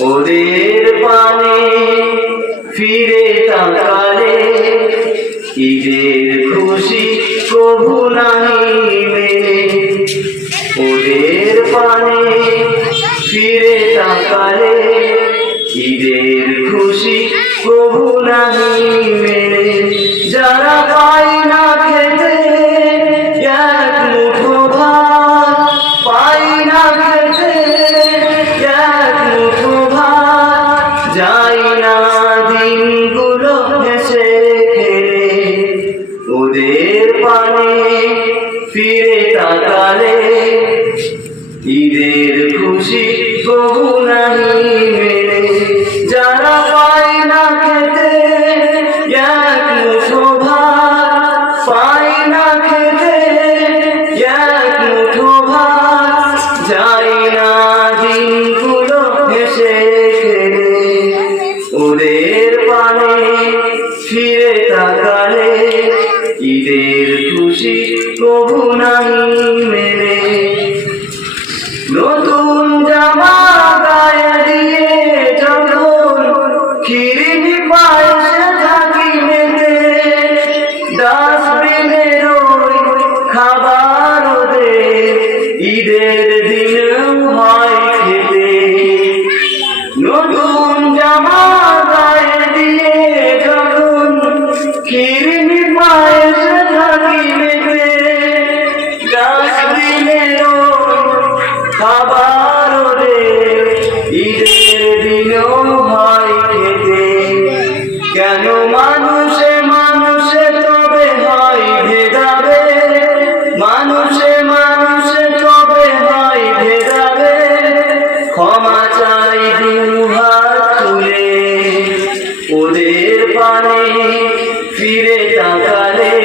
ওদের পানে ফিরে তাকালে ঈদের খুশি কবু নাহি মেলে। ওদের পানে ফিরে তাকালে ঈদের খুশি কবু নাহি মেলে। হেসে খেলে ওদের পানে ফিরে তাকালে ঈদের খুশি কবু নাহি। কবু নাহি মেলে নতুন জামা গায়ে দিয়ে যখন খিরিনি পায়ে থাকি মেতে ডাস্টবিনের মানুষে মানুষে তবে হয় ভেদাবে মানুষে মানুষে তবে হয় ভেদাবে ক্ষমা চাই দুহাত তুলে। ওদের পানে ফিরে তাকালে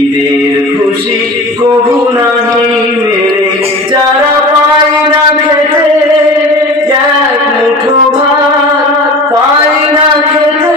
ঈদের খুশি কবু নাহি মেরে যারা পায় না খেতে, এক মুঠো ভাত পায় না খেতে।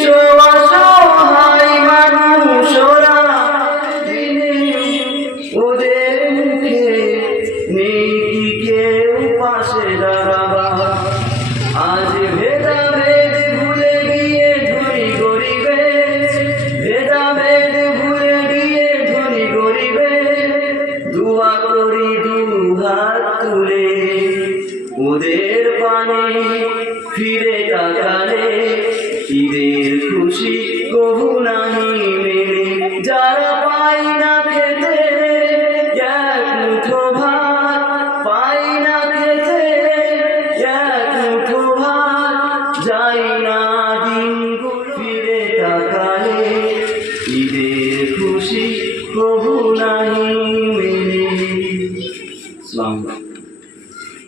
নেই কেউ পাশে দাঁড়াবা। আজ ভেদা ভুলে গিয়ে ধনী গরিবে ভেদা ভুলে গিয়ে ধনী গরিবে দুয়া করি দুহাত তুলে। ওদের পানে ফিরে তাকালে ঈদের খুশি কবু নাহি মেলে। যারা পাই না খেতে খুশি প্রভু নাম মেরে